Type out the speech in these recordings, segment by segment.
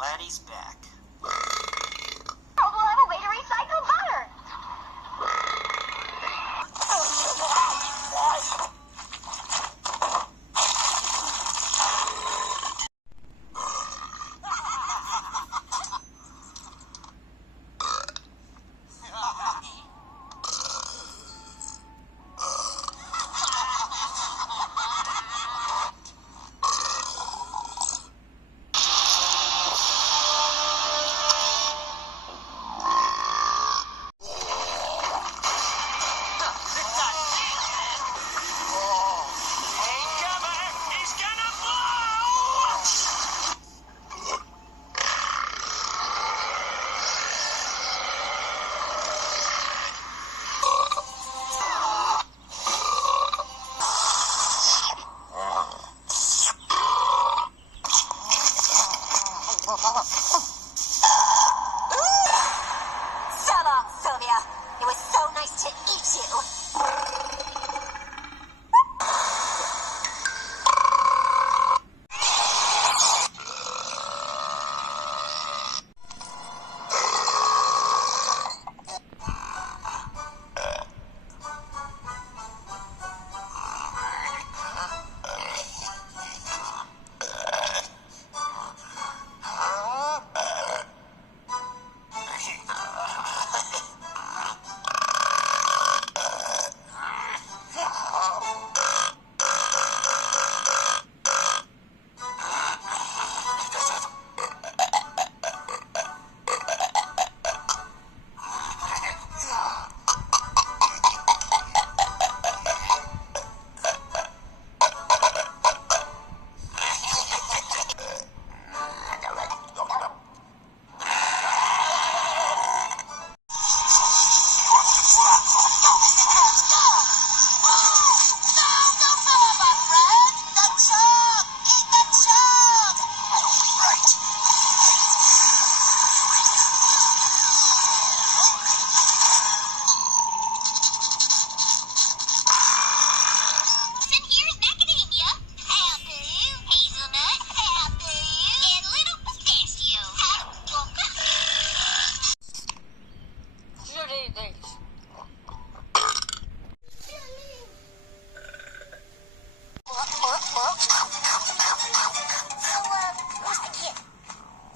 glad he's back. Oh, we'll have a way to recycle butter. So long, Sylvia. It was so nice to eat you.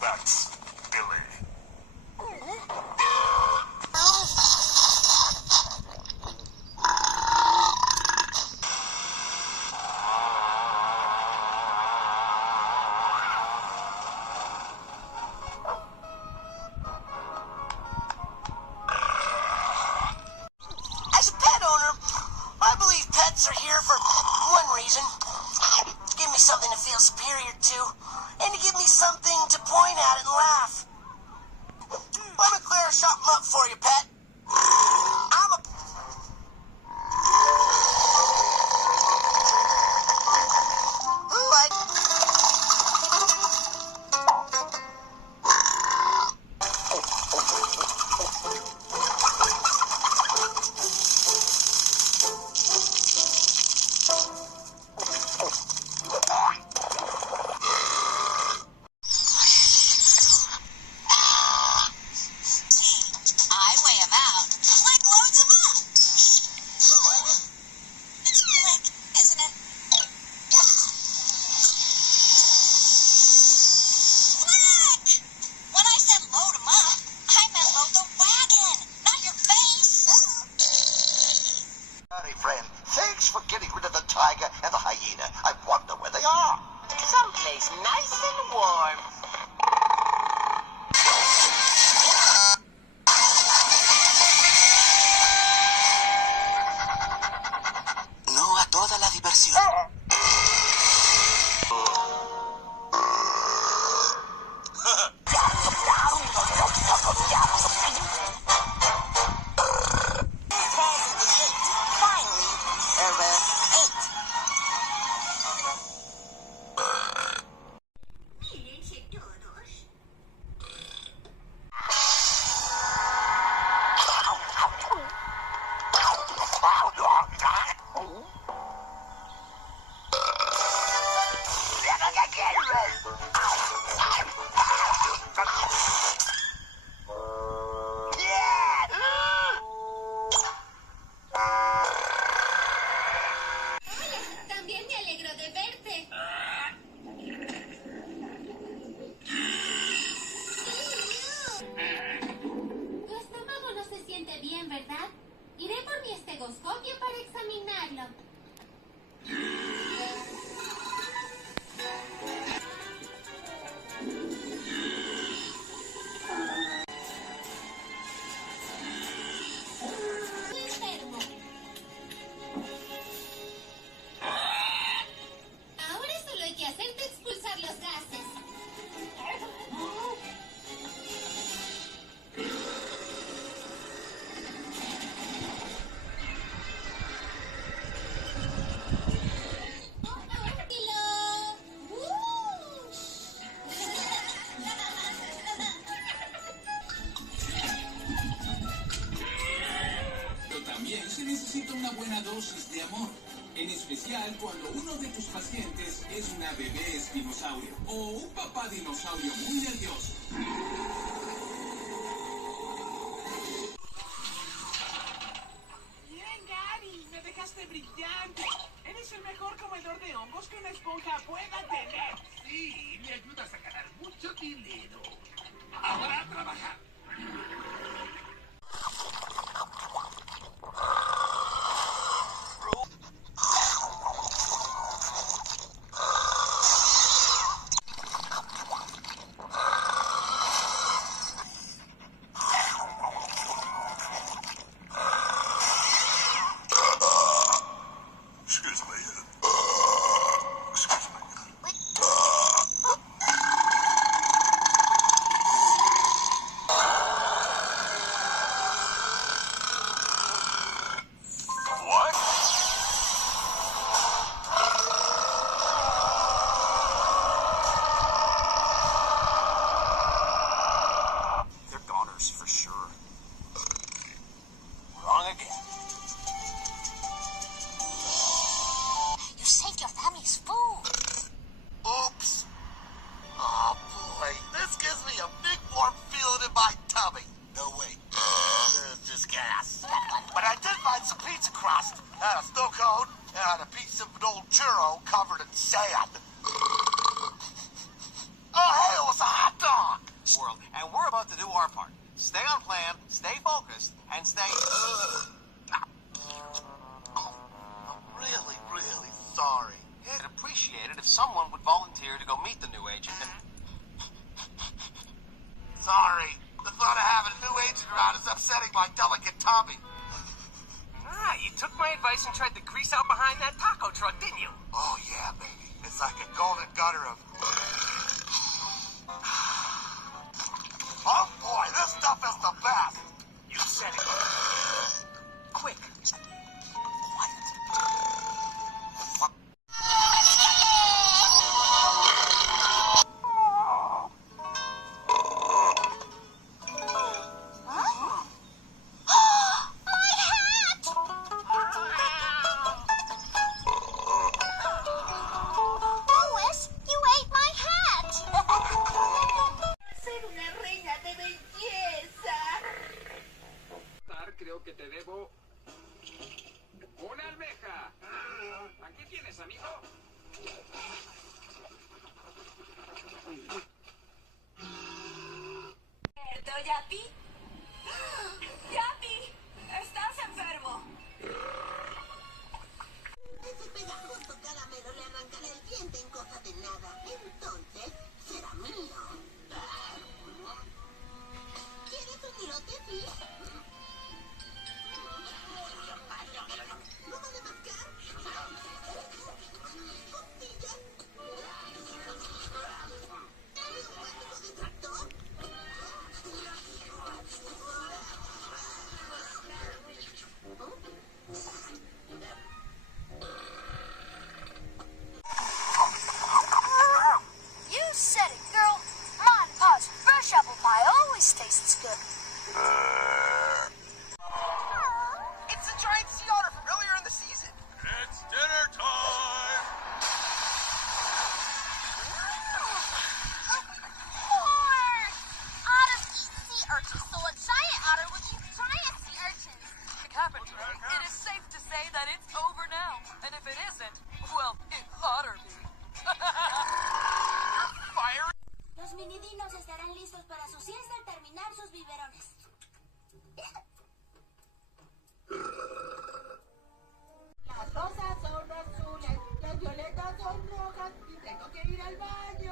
That's Billy. As a pet owner, I believe pets are here for one reason. To give me something to feel superior to, and to give me something to point at and laugh Tu estómago no se siente bien, ¿verdad? Iré por mi estetoscopio para examinarlo. Enfermo. Ahora solo hay que hacerte expulsar los gases. Pero también se necesita una buena dosis de amor, en especial cuando uno de tus pacientes es una bebé espinosaurio o un papá dinosaurio muy nervioso. Bien, Gary, me dejaste brillante. Eres el mejor comedor de hongos que una esponja pueda tener. Sí, me ayudas a ganar mucho dinero. Ahora a trabajar. Excuse me. Excuse me. What? They're goners for sure. Wrong again. You saved your family's food. Oops. Oh boy, this gives me a big warm feeling in my tummy. No wait, it's just gas. But I did find some pizza crust and a snow cone and a piece of an old churro covered in sand. Oh hey, it was a hot dog. World, and we're about to do our part. Stay on plan, stay focused, and stay... I'm really, really sorry. I'd appreciate it if someone would volunteer to go meet the new agent and... Sorry. The thought of having a new agent around is upsetting my delicate tummy. Ah, you took my advice and tried to grease out behind that taco truck, didn't you? Oh yeah, baby. It's like a golden gutter of... Oh boy, this stuff is the best. You said it. Quick. Quiet. Lois, you ate my hat! Ser una reina de belleza. Creo que te debo una almeja. Aquí tienes, amigo. ¿Yapi? ¡Yapi! ¡Estás enfermo! Ese pegajoso caramelo le arrancará el diente en cosa de nada. Entonces, será mío. ¿Quieres un lote, sí? ¿No va a mascar? ¿Costillas? ¿Neumático de tractor? You said it, girl. Mine Pa's fresh apple pie always tastes good. It's a giant sea otter from earlier in the season. It's dinner time. Otters eat sea urchins, so a giant otter would eat giant sea urchins. Happened today. It is safe to say that it's over now. And if it isn't, well, it ought to be. Los minidinos estarán listos para su siesta al terminar Tengo que ir al baño.